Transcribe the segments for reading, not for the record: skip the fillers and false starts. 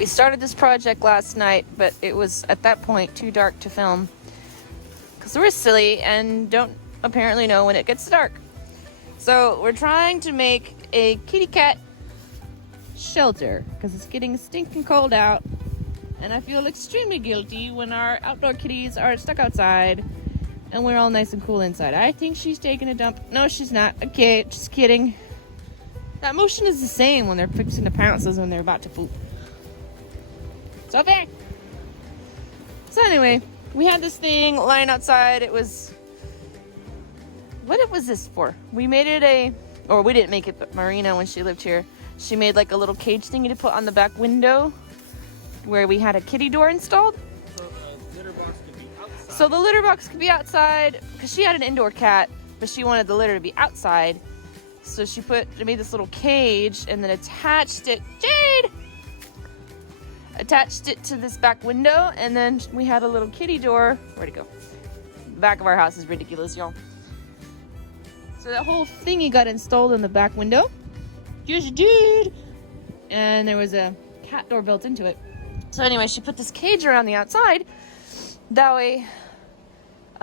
We started this project last night, but it was at that point too dark to film because we're silly and don't apparently know when it gets dark. So we're trying to make a kitty cat shelter because it's getting stinking cold out, and I feel extremely guilty when our outdoor kitties are stuck outside and we're all nice and cool inside. I think she's taking a dump. No, she's not. Okay, just kidding. That motion is the same when they're fixing to pounce as when they're about to poop. Sophie! So anyway, we had this thing lying outside. It was... What was this for? We made it or we didn't make it, but Marina, when she lived here, she made like a little cage thingy to put on the back window where we had a kitty door installed. So the litter box could be outside because she had an indoor cat, but she wanted the litter to be outside. So she made this little cage and then attached it, Jade! Attached it to this back window, and then we had a little kitty door. Where'd it go? The back of our house is ridiculous, y'all. So that whole thingy got installed in the back window. Yes, it did! And there was a cat door built into it. So anyway, she put this cage around the outside. That way,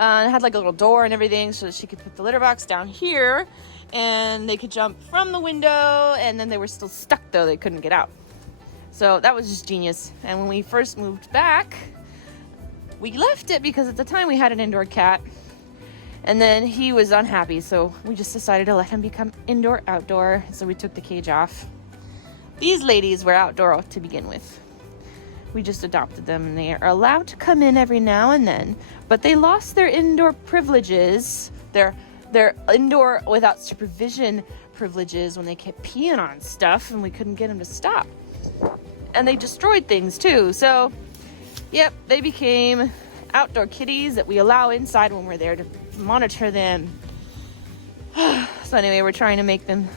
it had like a little door and everything so that she could put the litter box down here and they could jump from the window, and then they were still stuck though. They couldn't get out. So that was just genius. And when we first moved back, we left it because at the time we had an indoor cat, and then he was unhappy. So we just decided to let him become indoor-outdoor. So we took the cage off. These ladies were outdoor to begin with. We just adopted them, and they are allowed to come in every now and then, but they lost their indoor privileges, their indoor without supervision privileges when they kept peeing on stuff and we couldn't get them to stop. And they destroyed things too. So, yep, they became outdoor kitties that we allow inside when we're there to monitor them. So anyway, we're trying to make them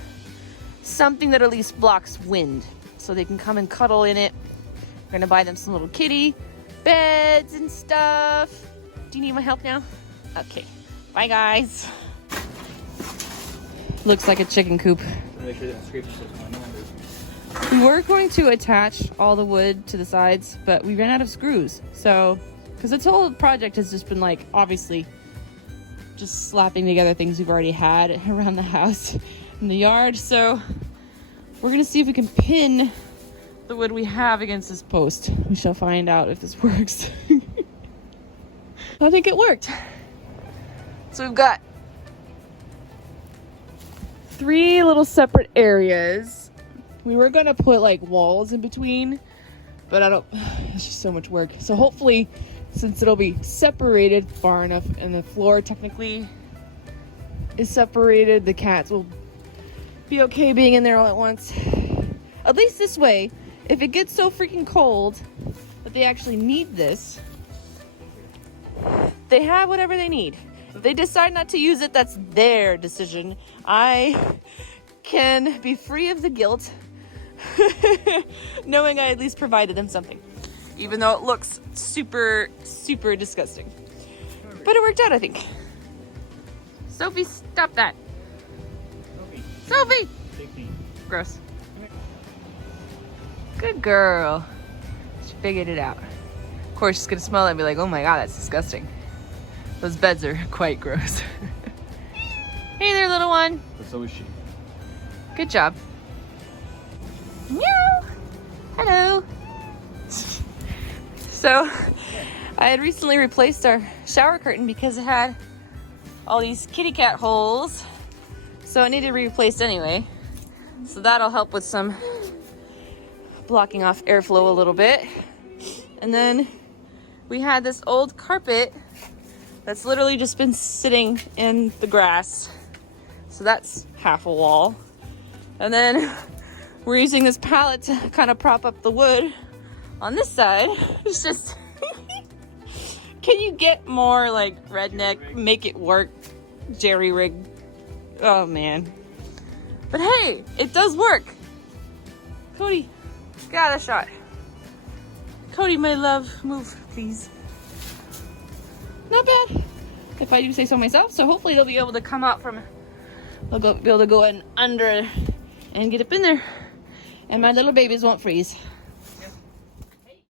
something that at least blocks wind so they can come and cuddle in it. We're gonna buy them some little kitty beds and stuff. Do you need my help now? Okay. Bye, guys. Looks like a chicken coop. We were going to attach all the wood to the sides, but we ran out of screws. So, because this whole project has just been like, obviously, just slapping together things we've already had around the house in the yard. So, we're gonna see if we can pin the wood we have against this post. We shall find out if this works. I think it worked. So we've got 3 little separate areas. We were gonna put like walls in between, but it's just so much work. So hopefully, since it'll be separated far enough and the floor technically is separated, the cats will be okay being in there all at once. At least this way, if it gets so freaking cold that they actually need this, they have whatever they need. If they decide not to use it, that's their decision. I can be free of the guilt knowing I at least provided them something, even though it looks super, super disgusting. But it worked out, I think. Sophie, stop that. Sophie! Gross. Good girl. She figured it out. Of course, she's gonna smell it and be like, oh my god, that's disgusting. Those beds are quite gross. Hey there, little one. But so is she. Good job. Meow. Hello. So, I had recently replaced our shower curtain because it had all these kitty cat holes. So it needed to be replaced anyway. So that'll help with some blocking off airflow a little bit. And then we had this old carpet that's literally just been sitting in the grass. So that's half a wall. And then we're using this pallet to kind of prop up the wood on this side. It's just, can you get more like redneck, make it work, jerry rig? Oh man. But hey, it does work. Cody, get out of the shot. Cody, my love, move, please. Not bad, if I do say so myself. So hopefully they'll be able to come out from, they'll be able to go in under and get up in there. And my little babies won't freeze.